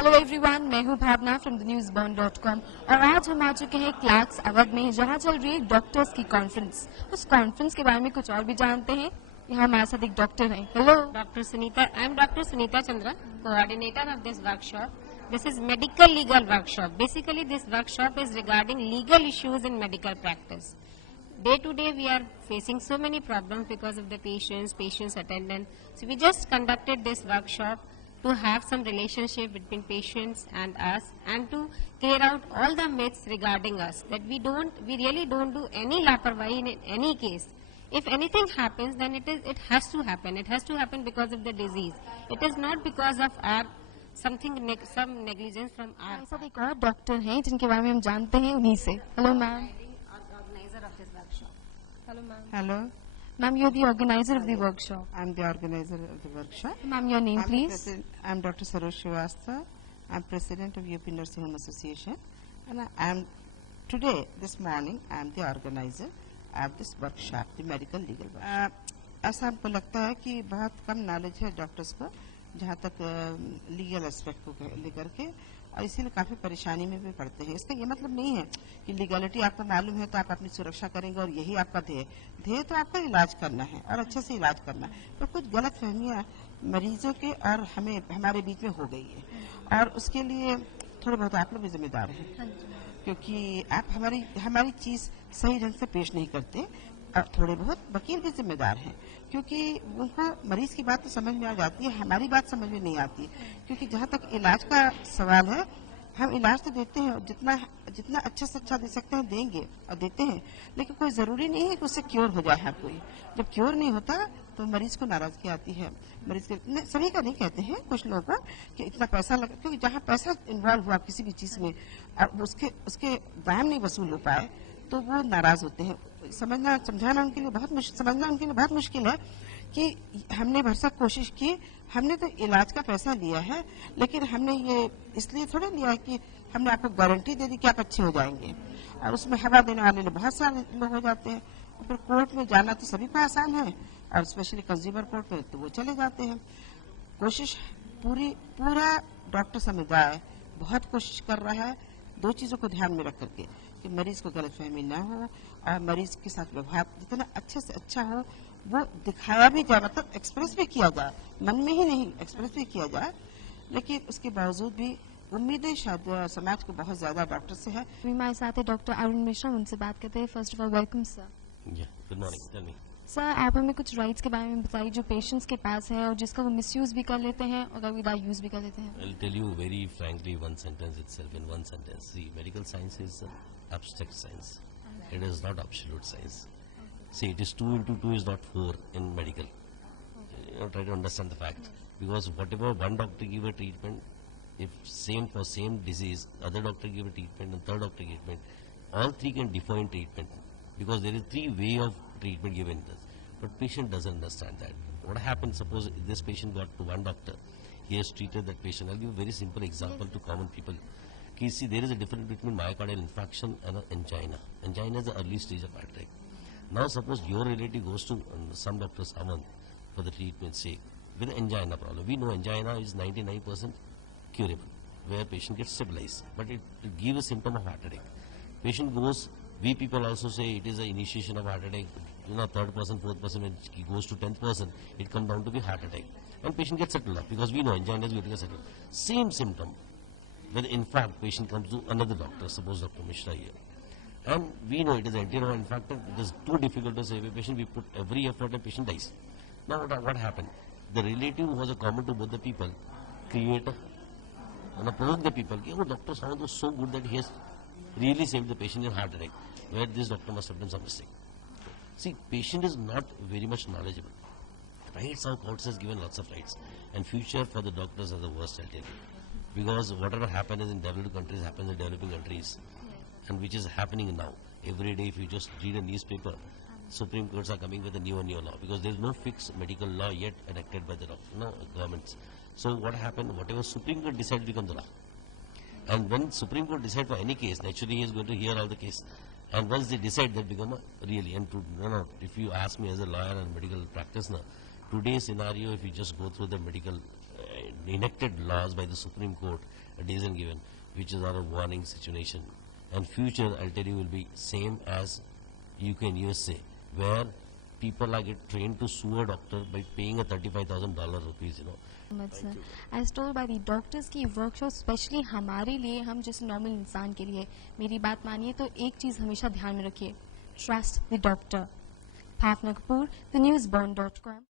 Hello everyone, मैं हूं भावना from the newsborn.com और आज हम आ चुके हैं क्लार्क्स अवध में, जहां चल रही है डॉक्टर्स की कॉन्फ्रेंस। उस कॉन्फ्रेंस के बारे में कुछ और भी जानते हैं। यहाँ हमारे साथ एक डॉक्टर हैं। Hello Dr. Sunita, I am Dr. Sunita Chandra, coordinator of this workshop. This is medical legal workshop. Basically, this workshop is regarding legal issues in medical practice. Day to day, we are facing so many problems because of the patients attendance. So we just conducted this workshop to have some relationship between patients and us, and to clear out all the myths regarding us, that we really don't do any laparwahi in any case. If anything happens, then it has to happen. It has to happen because of the disease. It is not because of our some negligence from our हमारे साथ एक और doctor हैं जिनके बारे में हम जानते हैं उन्हीं से। Hello ma'am. organizer of this workshop. Hello ma'am. Hello, ma'am, you are the organiser of the workshop. I'm the organizer of the workshop. Ma'am, your name please. I'm Dr. Sarosh Srivastava. I'm president of UP Nursing Home Association, and this morning, I'm the organizer of this workshop, the medical legal workshop. ऐसा हमको लगता है कि बहुत कम knowledge है doctors को, जहाँ तक लीगल एस्पेक्ट को लेकर के, और इसीलिए काफी परेशानी में भी पड़ते हैं। इसका ये मतलब नहीं है कि लीगलिटी आपको मालूम है तो आप अपनी सुरक्षा करेंगे और यही आपका ध्येय तो आपका इलाज करना है और अच्छे से इलाज करना है। तो कुछ गलत फहमियाँ मरीजों के और हमारे बीच में हो गई है, और उसके लिए थोड़े बहुत आप लोग भी जिम्मेदार हैं, क्योंकि आप हमारी चीज सही ढंग से पेश नहीं करते, और थोड़े बहुत वकील भी जिम्मेदार हैं, क्योंकि उनको मरीज की बात तो समझ में आ जाती है, हमारी बात समझ में नहीं आती। क्योंकि जहाँ तक इलाज का सवाल है, हम इलाज तो देते हैं, जितना अच्छा से अच्छा दे सकते हैं देंगे और देते हैं, लेकिन कोई जरूरी नहीं है कि उससे क्योर हो जाए हर कोई। जब क्योर नहीं होता तो मरीज को नाराजगी आती है। मरीज के सभी का नहीं कहते हैं, कुछ लोगों का कि इतना पैसा लगा, क्योंकि जहाँ पैसा इन्वॉल्व हुआ किसी भी चीज में और उसके दाम नहीं वसूल हो पाए तो वो नाराज होते हैं। समझाना उनके लिए बहुत मुश्किल है कि हमने भरसक कोशिश की, हमने तो इलाज का पैसा लिया है, लेकिन हमने ये इसलिए थोड़ा लिया है कि हमने आपको गारंटी दे दी कि आप अच्छे हो जाएंगे, और उसमें हवा देने वाले लोग बहुत सारे लोग हो जाते हैं। और फिर कोर्ट में जाना तो सभी को आसान है, और स्पेशली कंज्यूमर कोर्ट में तो वो चले जाते हैं। कोशिश पूरा डॉक्टर समुदाय बहुत कोशिश कर रहा है दो चीजों को ध्यान में रख करके, कि मरीज को गलतफहमी न हो और मरीज के साथ व्यवहार जितना अच्छे से अच्छा हो वो दिखाया भी जाए, मतलब एक्सप्रेस भी किया जाए, मन में ही नहीं, एक्सप्रेस भी किया जाए। लेकिन उसके बावजूद भी उम्मीदें शायद समाज को बहुत ज्यादा डॉक्टर से है। हमारे साथ है डॉक्टर अरुण मिश्रा, उनसे बात करते हैं। First of all welcome sir. Good morning, tell me. Sir, आप हमें कुछ राइट्स के बारे में बताइए जो पेशेंट्स के पास है और जिसका वो मिसयूज भी कर लेते हैं और कभी यूज भी कर लेते हैं। I'll tell you very frankly one sentence itself, in one sentence. See, medical science is an abstract science. It is not absolute science. See, it is 2 into 2 is not 4 in medical. Try to understand the fact. Because whatever one doctor give a treatment, if same for same disease, other doctor give a treatment and third doctor treatment, all three can differ in treatment. Because there is 3 way of treatment given. But patient doesn't understand that. What happens, suppose this patient got to one doctor, he has treated that patient. I'll give a very simple example to common people. You see, there is a difference between myocardial infarction and an angina. Angina is the early stage of heart attack. Now suppose your relative goes to some doctor's Aman for the treatment's sake with angina problem. We know angina is 99% curable, where patient gets stabilized, but it gives a symptom of heart attack. Patient goes, we people also say it is the initiation of heart attack, third person, fourth person, when he goes to 10th person, it comes down to be heart attack. And patient gets settled up, because we know angina is going to get settled. Same symptom, when in fact patient comes to another doctor, suppose Dr. Mishra here. And we know it is anterior infarct, it is too difficult to save a patient, we put every effort and patient dies. Now what happened? The relative who was a common to both the people, provoke the people, oh, Dr. Samant was so good that he has really saved the patient in heart attack, where this doctor must have done some mistake. See, patient is not very much knowledgeable. Rights, our courts has given lots of rights, and future for the doctors are the worst, I'll tell you. Because whatever happens in developed countries happens in developing countries, and which is happening now. Every day if you just read a newspaper, Supreme Courts are coming with a new law, because there is no fixed medical law yet enacted by the governments. So what happened, whatever Supreme Court decides becomes the law. And when Supreme Court decides for any case, naturally he is going to hear all the case. And once they decide, that become a really. And if you ask me as a lawyer and medical practitioner, today's scenario, if you just go through the medical enacted laws by the Supreme Court, a decision given, which is our warning situation. And future, I'll tell you, will be same as UK and USA, where people are get trained to sue a doctor by paying a $35,000 rupees, you know. Much sir as told by the doctors की workshop specially हमारे लिए, हम जैसे normal इंसान के लिए, मेरी बात मानिए तो एक चीज़ हमेशा ध्यान में रखिए, trust the doctor. Bhavna Kapoor, the news बॉन्ड.com.